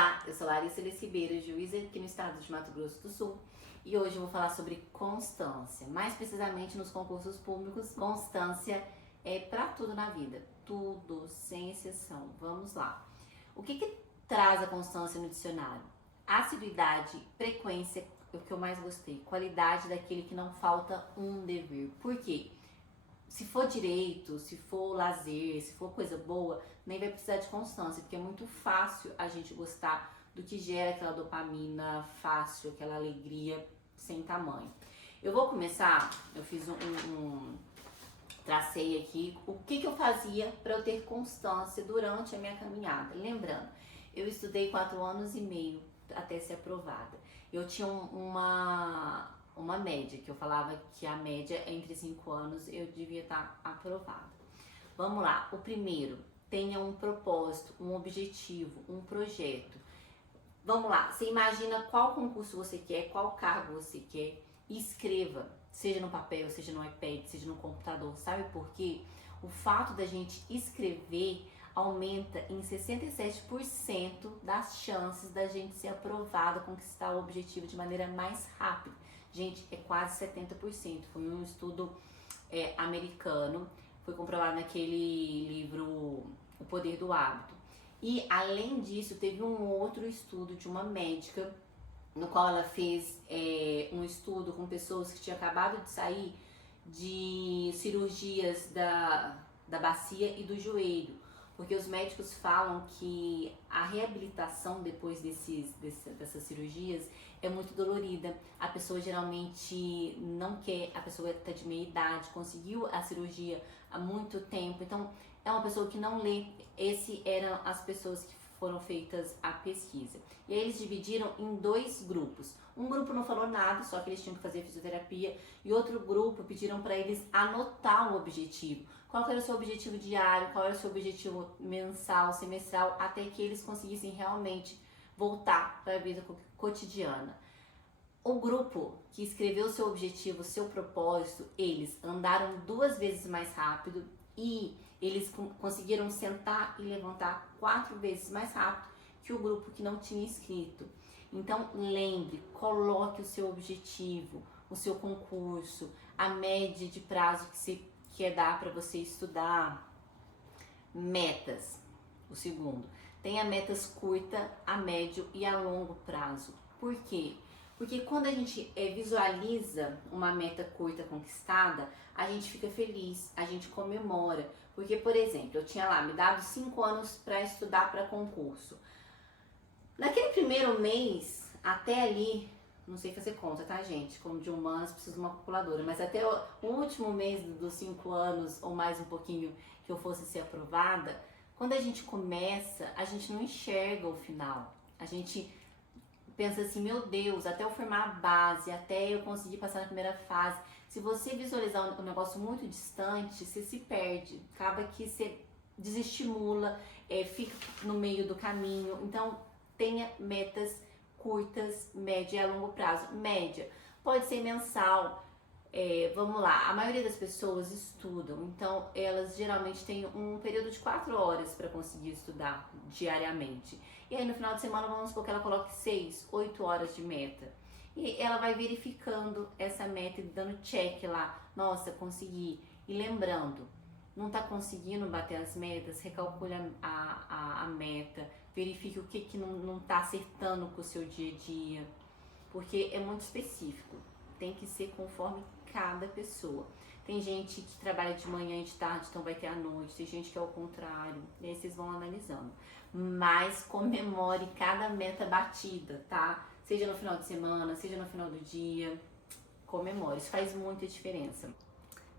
Olá, eu sou Larissa Ribeiro, juíza aqui no estado de Mato Grosso do Sul, e hoje eu vou falar sobre constância, mais precisamente nos concursos públicos. Constância é pra tudo na vida, tudo, sem exceção. Vamos lá. O que traz a constância no dicionário? Assiduidade, frequência, é o que eu mais gostei, qualidade daquele que não falta um dever. Por quê? Se for direito, se for lazer, se for coisa boa, nem vai precisar de constância, porque é muito fácil a gente gostar do que gera aquela dopamina fácil, aquela alegria sem tamanho. Eu vou começar, eu fiz tracei aqui o que eu fazia para eu ter constância durante a minha caminhada. Lembrando, eu estudei 4 anos e meio até ser aprovada. Eu tinha uma média, que eu falava que a média entre 5 anos eu devia estar aprovada. Vamos lá, o primeiro, tenha um propósito, um objetivo, um projeto. Vamos lá, você imagina qual concurso você quer, qual cargo você quer, e escreva, seja no papel, seja no iPad, seja no computador. Sabe por quê? O fato da gente escrever aumenta em 67% das chances da gente ser aprovada, conquistar o objetivo de maneira mais rápida. Gente, é quase 70%. Foi um estudo americano, foi comprovado naquele livro O Poder do Hábito. E além disso, teve um outro estudo de uma médica, no qual ela fez um estudo com pessoas que tinham acabado de sair de cirurgias da bacia e do joelho. Porque os médicos falam que a reabilitação depois dessas cirurgias é muito dolorida. A pessoa geralmente não quer, a pessoa está de meia idade, conseguiu a cirurgia há muito tempo, então é uma pessoa que não lê. Essas eram as pessoas que foram feitas a pesquisa. E aí eles dividiram em 2 grupos. Um grupo não falou nada, só que eles tinham que fazer fisioterapia, e outro grupo pediram para eles anotar o objetivo. Qual era o seu objetivo diário, qual era o seu objetivo mensal, semestral, até que eles conseguissem realmente voltar para a vida cotidiana. O grupo que escreveu o seu objetivo, o seu propósito, eles andaram 2 vezes mais rápido e eles conseguiram sentar e levantar 4 vezes mais rápido que o grupo que não tinha escrito. Então lembre, coloque o seu objetivo, o seu concurso, a média de prazo que você quer dar para você estudar. Metas, o segundo. Tenha metas curta, a médio e a longo prazo. Por quê? Porque quando a gente visualiza uma meta curta conquistada, a gente fica feliz, a gente comemora. Porque, por exemplo, eu tinha lá me dado 5 anos para estudar para concurso. Naquele primeiro mês, até ali, não sei fazer conta, tá, gente? Como de humanas, preciso de uma calculadora. Mas até o último mês dos 5 anos, ou mais um pouquinho, que eu fosse ser aprovada, quando a gente começa, a gente não enxerga o final. A gente pensa assim, meu Deus, até eu formar a base, até eu conseguir passar na primeira fase. Se você visualizar um negócio muito distante, você se perde. Acaba que você desestimula, fica no meio do caminho. Então, tenha metas curtas, média e a longo prazo. Média pode ser mensal. Vamos lá, a maioria das pessoas estudam, então elas geralmente têm um período de 4 horas para conseguir estudar diariamente. E aí no final de semana vamos supor que ela coloque 6, 8 horas de meta. E ela vai verificando essa meta e dando check lá. Nossa, consegui. E lembrando, não está conseguindo bater as metas, recalcule a meta, verifique o que não está acertando com o seu dia a dia, porque é muito específico, tem que ser conforme cada pessoa. Tem gente que trabalha de manhã e de tarde, então vai ter à noite, tem gente que é ao contrário, e aí vocês vão analisando. Mas comemore cada meta batida, tá? Seja no final de semana, seja no final do dia, comemore, isso faz muita diferença.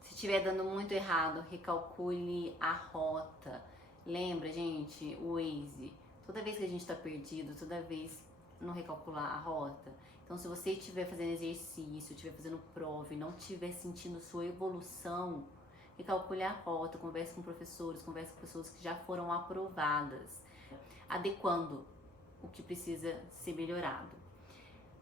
Se estiver dando muito errado, recalcule a rota. Lembra, gente, o Waze, toda vez que a gente está perdido, toda vez não recalcular a rota. Então, se você estiver fazendo exercício, estiver fazendo prova e não estiver sentindo sua evolução, recalcule a rota, converse com professores, converse com pessoas que já foram aprovadas, adequando o que precisa ser melhorado.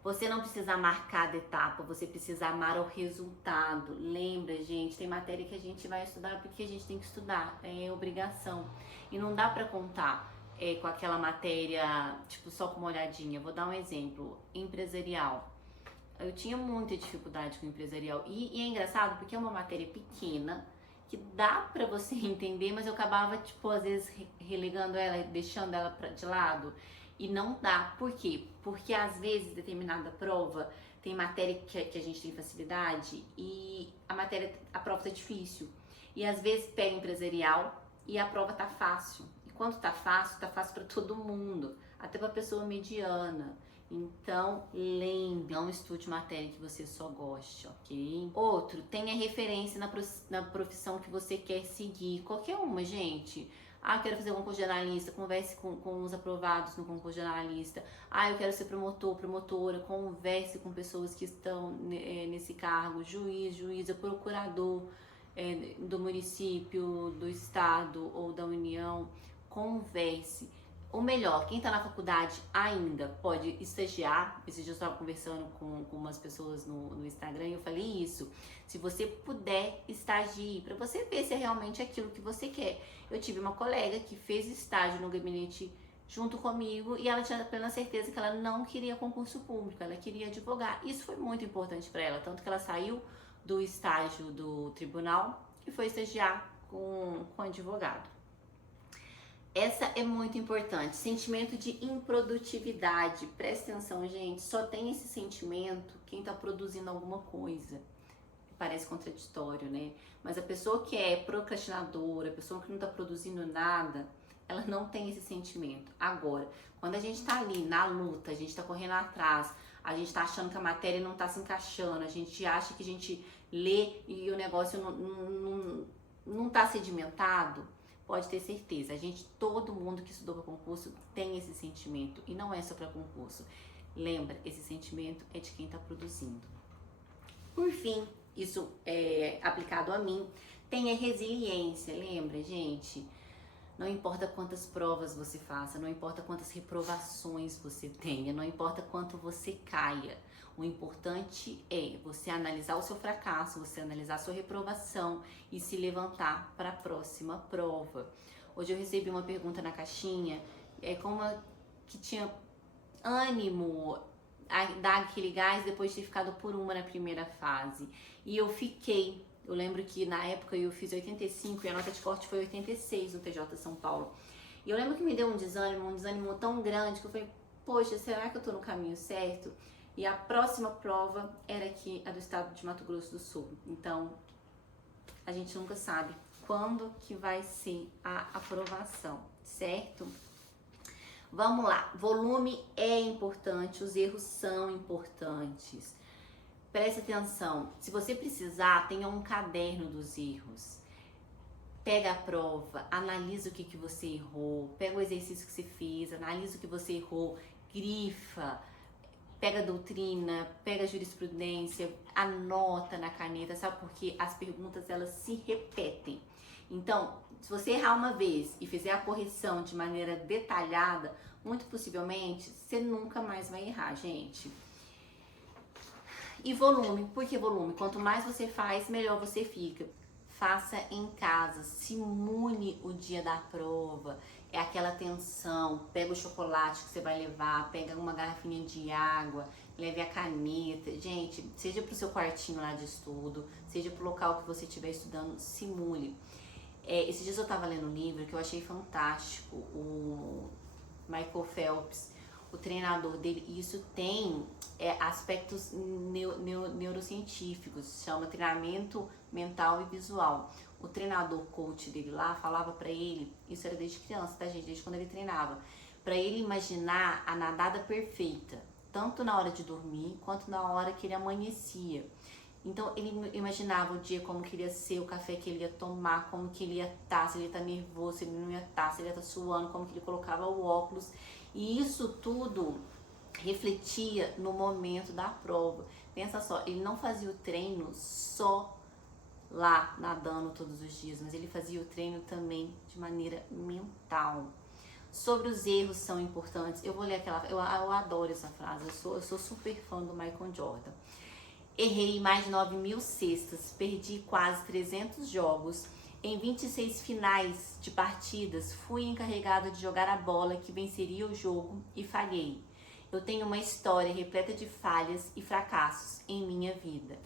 Você não precisa amar cada etapa, você precisa amar o resultado. Lembra, gente, tem matéria que a gente vai estudar porque a gente tem que estudar, é obrigação. E não dá pra contar com aquela matéria, tipo, só com uma olhadinha. Vou dar um exemplo, empresarial. Eu tinha muita dificuldade com empresarial. E é engraçado porque é uma matéria pequena, que dá pra você entender, mas eu acabava, tipo, às vezes relegando ela, deixando ela de lado. E não dá. Por quê? Porque às vezes determinada prova tem matéria que a gente tem facilidade e a prova tá difícil. E às vezes pega empresarial e a prova tá fácil. E quando tá fácil para todo mundo, até pra pessoa mediana. Então, lembre, não estude matéria que você só goste, ok? Outro, tenha referência na profissão que você quer seguir. Qualquer uma, gente. Ah, eu quero fazer um concurso de analista, converse com os aprovados no concurso de analista. Ah, eu quero ser promotor, promotora, converse com pessoas que estão nesse cargo. Juiz, juíza, procurador do município, do estado ou da União. Converse. Ou melhor, quem está na faculdade ainda pode estagiar. Esses dias eu estava conversando com umas pessoas no Instagram e eu falei isso. Se você puder, estagie, para você ver se é realmente aquilo que você quer. Eu tive uma colega que fez estágio no gabinete junto comigo e ela tinha plena certeza que ela não queria concurso público, ela queria advogar. Isso foi muito importante para ela, tanto que ela saiu do estágio do tribunal e foi estagiar com advogado. Essa é muito importante. Sentimento de improdutividade. Presta atenção, gente. Só tem esse sentimento quem tá produzindo alguma coisa. Parece contraditório, né? Mas a pessoa que é procrastinadora, a pessoa que não tá produzindo nada, ela não tem esse sentimento. Agora, quando a gente tá ali na luta, a gente tá correndo atrás, a gente tá achando que a matéria não tá se encaixando, a gente acha que a gente lê e o negócio não tá sedimentado, pode ter certeza, todo mundo que estudou para concurso tem esse sentimento e não é só para concurso. Lembra, esse sentimento é de quem está produzindo. Por fim, isso é aplicado a mim, tenha resiliência. Lembra, gente? Não importa quantas provas você faça, não importa quantas reprovações você tenha, não importa quanto você caia. O importante é você analisar o seu fracasso, você analisar a sua reprovação e se levantar para a próxima prova. Hoje eu recebi uma pergunta na caixinha, como que tinha ânimo a dar aquele gás depois de ter ficado por uma na primeira fase. E eu fiquei. Eu lembro que na época eu fiz 85 e a nota de corte foi 86 no TJ São Paulo. E eu lembro que me deu um desânimo tão grande que eu falei, poxa, será que eu tô no caminho certo? E a próxima prova era aqui, a do estado de Mato Grosso do Sul. Então, a gente nunca sabe quando que vai ser a aprovação, certo? Vamos lá, volume é importante, os erros são importantes. Preste atenção, se você precisar, tenha um caderno dos erros. Pega a prova, analisa o que você errou, pega o exercício que você fez, analisa o que você errou, grifa, pega a doutrina, pega a jurisprudência, anota na caneta, sabe? Porque as perguntas, elas se repetem. Então, se você errar uma vez e fizer a correção de maneira detalhada, muito possivelmente, você nunca mais vai errar, gente. E volume, por que volume? Quanto mais você faz, melhor você fica. Faça em casa, simule o dia da prova, é aquela tensão, pega o chocolate que você vai levar, pega uma garrafinha de água, leve a caneta, gente, seja pro seu quartinho lá de estudo, seja pro local que você estiver estudando, simule. Esses dias eu tava lendo um livro que eu achei fantástico, o Michael Phelps, o treinador dele, e isso tem aspectos neurocientíficos, chama treinamento mental e visual. O treinador coach dele lá falava pra ele, isso era desde criança, tá, gente? Desde quando ele treinava, pra ele imaginar a nadada perfeita, tanto na hora de dormir quanto na hora que ele amanhecia. Então ele imaginava o dia como que ele ia ser, o café que ele ia tomar, como que ele ia estar, se ele ia estar nervoso, se ele não ia estar, se ele ia estar suando, como que ele colocava o óculos. E isso tudo refletia no momento da prova. Pensa só, ele não fazia o treino só lá nadando todos os dias, mas ele fazia o treino também de maneira mental. Sobre os erros são importantes. Eu vou ler aquela, eu adoro essa frase, eu sou super fã do Michael Jordan. Errei mais de 9.000 cestas, perdi quase 300 jogos, Em 26 finais de partidas, fui encarregado de jogar a bola que venceria o jogo e falhei. Eu tenho uma história repleta de falhas e fracassos em minha vida.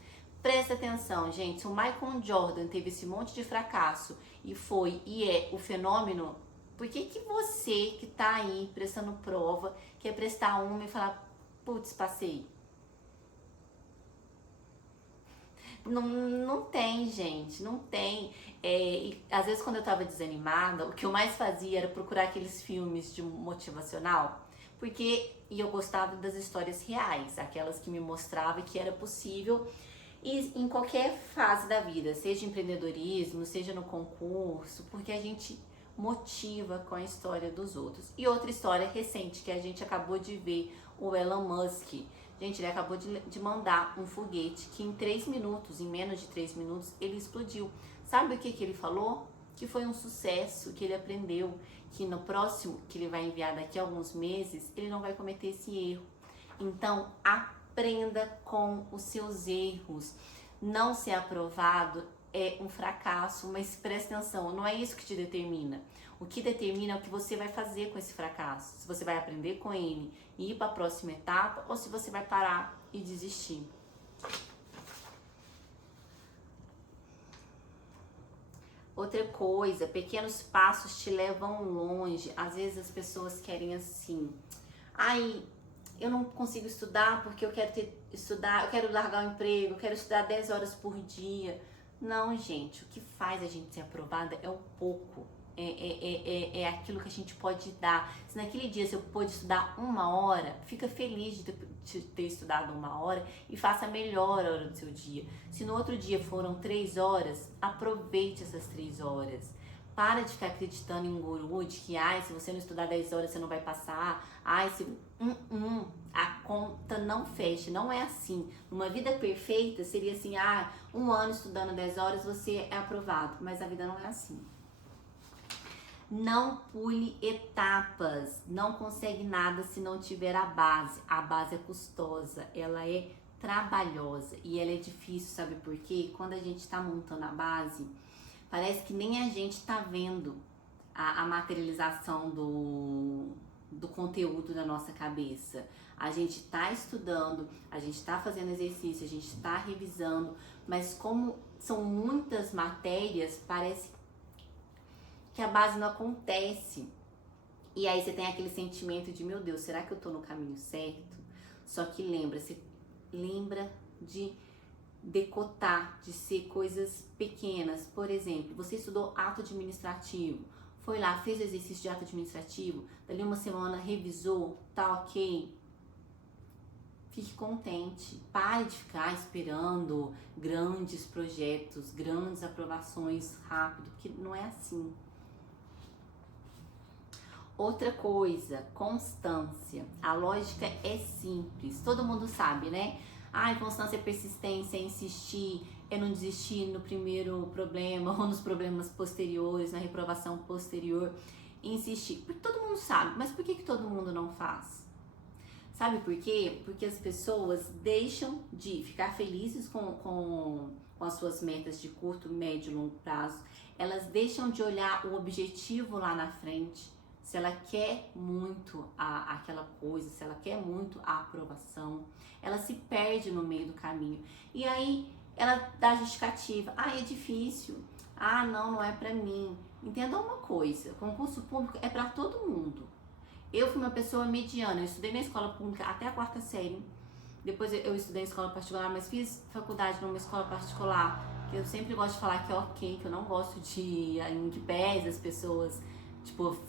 Presta atenção, gente, se o Michael Jordan teve esse monte de fracasso e foi e é o fenômeno, por que que você que tá aí prestando prova quer prestar uma e falar, putz, passei? Não tem, gente, não tem. Às vezes quando eu tava desanimada, o que eu mais fazia era procurar aqueles filmes de motivacional, e eu gostava das histórias reais, aquelas que me mostravam que era possível e em qualquer fase da vida, seja empreendedorismo, seja no concurso, porque a gente motiva com a história dos outros. E outra história recente que a gente acabou de ver, o Elon Musk. Gente, ele acabou de mandar um foguete que em 3 minutos, em menos de 3 minutos, ele explodiu. Sabe o que ele falou? Que foi um sucesso, que ele aprendeu, que no próximo, que ele vai enviar daqui a alguns meses, ele não vai cometer esse erro. Então, aprenda com os seus erros. Não ser aprovado é um fracasso, mas presta atenção, não é isso que te determina. O que determina é o que você vai fazer com esse fracasso. Se você vai aprender com ele e ir para a próxima etapa, ou se você vai parar e desistir. Outra coisa, pequenos passos te levam longe. Às vezes as pessoas querem assim, ai, eu não consigo estudar porque eu quero largar o emprego, eu quero estudar 10 horas por dia. Não, gente, o que faz a gente ser aprovada é o pouco. É aquilo que a gente pode dar. Se naquele dia você pôde estudar 1 hora, fica feliz de ter estudado 1 hora e faça a melhor hora do seu dia. Se no outro dia foram 3 horas, aproveite essas 3 horas. Para de ficar acreditando em guru de que, ai, se você não estudar 10 horas você não vai passar. Ai, se... a conta não fecha, não é assim. Numa vida perfeita seria assim, 1 ano estudando 10 horas você é aprovado. Mas a vida não é assim. Não pule etapas, não consegue nada se não tiver a base. A base é custosa, ela é trabalhosa e ela é difícil, sabe por quê? Quando a gente tá montando a base, parece que nem a gente tá vendo a materialização do conteúdo da nossa cabeça. A gente tá estudando, a gente tá fazendo exercício, a gente tá revisando, mas como são muitas matérias, parece que a base não acontece. E aí você tem aquele sentimento de, meu Deus, será que eu tô no caminho certo? Só que lembra de decotar, de ser coisas pequenas. Por exemplo, você estudou ato administrativo, foi lá, fez o exercício de ato administrativo, dali uma semana revisou, tá ok? Fique contente, pare de ficar esperando grandes projetos, grandes aprovações rápido, porque não é assim. Outra coisa, constância. A lógica é simples, todo mundo sabe, né? Constância é persistência, é insistir, é não desistir no primeiro problema ou nos problemas posteriores, na reprovação posterior. Insistir, porque todo mundo sabe, mas por que todo mundo não faz? Sabe por quê? Porque as pessoas deixam de ficar felizes com as suas metas de curto, médio e longo prazo. Elas deixam de olhar o objetivo lá na frente. Se ela quer muito aquela coisa, se ela quer muito a aprovação, ela se perde no meio do caminho. E aí ela dá justificativa. É difícil. Não é pra mim. Entenda uma coisa, concurso público é pra todo mundo. Eu fui uma pessoa mediana, eu estudei na escola pública até a 4ª série. Depois eu estudei em escola particular, mas fiz faculdade numa escola particular, que eu sempre gosto de falar que é ok, que eu não gosto de ir em que pese as pessoas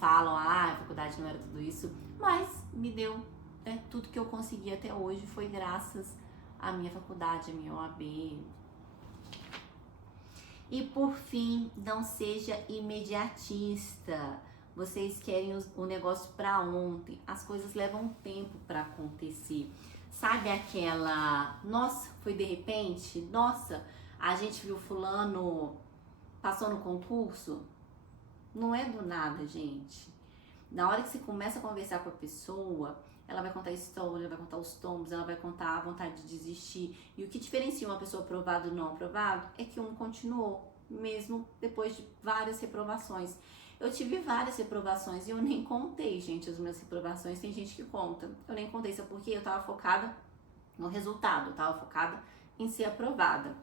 falam, a faculdade não era tudo isso, mas me deu, né, tudo que eu consegui até hoje foi graças à minha faculdade, à minha OAB. E por fim, não seja imediatista. Vocês querem o negócio para ontem, as coisas levam tempo para acontecer. Sabe aquela, nossa, foi de repente? Nossa, a gente viu fulano, passou no concurso? Não é do nada, gente. Na hora que você começa a conversar com a pessoa, ela vai contar a história, ela vai contar os tombos, ela vai contar a vontade de desistir. E o que diferencia uma pessoa aprovada ou não aprovada é que um continuou, mesmo depois de várias reprovações. Eu tive várias reprovações e eu nem contei, gente, as minhas reprovações. Tem gente que conta. Eu nem contei, sabe por quê? Eu tava focada no resultado, eu tava focada em ser aprovada.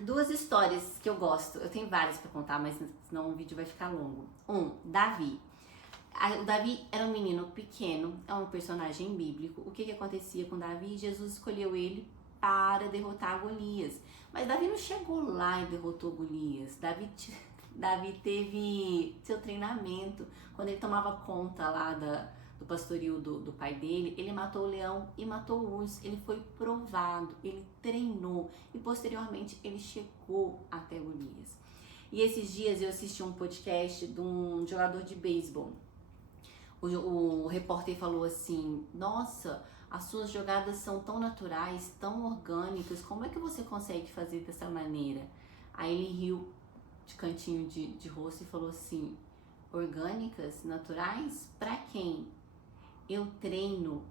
Duas histórias que eu gosto. Eu tenho várias pra contar, mas senão o vídeo vai ficar longo. Davi. O Davi era um menino pequeno, é um personagem bíblico. O que acontecia com Davi? Jesus escolheu ele para derrotar Golias. Mas Davi não chegou lá e derrotou Golias. Davi teve seu treinamento. Quando ele tomava conta lá do pastorio do pai dele, ele matou o leão e matou o urso. Ele foi provado, ele treinou e posteriormente ele chegou até Golias. E esses dias eu assisti um podcast de um jogador de beisebol. O repórter falou assim: nossa, as suas jogadas são tão naturais, tão orgânicas, como é que você consegue fazer dessa maneira? Aí ele riu de cantinho de rosto e falou assim: orgânicas, naturais? Pra quem? Eu treino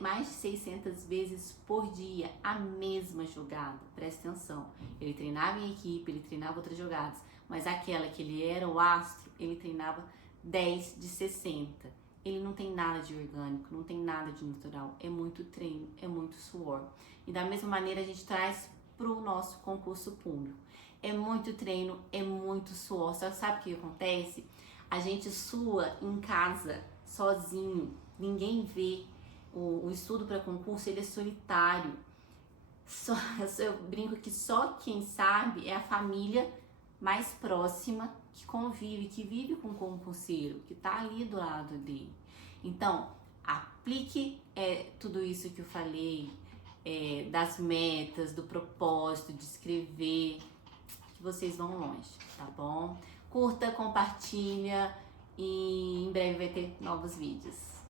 mais de 600 vezes por dia a mesma jogada. Presta atenção, ele treinava em equipe, ele treinava outras jogadas, mas aquela que ele era o astro, ele treinava 10 de 60. Ele não tem nada de orgânico, não tem nada de natural, é muito treino, é muito suor. E da mesma maneira a gente traz pro nosso concurso público. É muito treino, é muito suor. Só sabe o que acontece? A gente sua em casa, sozinho, ninguém vê. O estudo para concurso, ele é solitário. Eu brinco que só quem sabe é a família mais próxima que convive, que vive com o concurseiro, que tá ali do lado dele. Então, aplique tudo isso que eu falei, das metas, do propósito, de escrever, que vocês vão longe, tá bom? Curta, compartilha e em breve vai ter novos vídeos.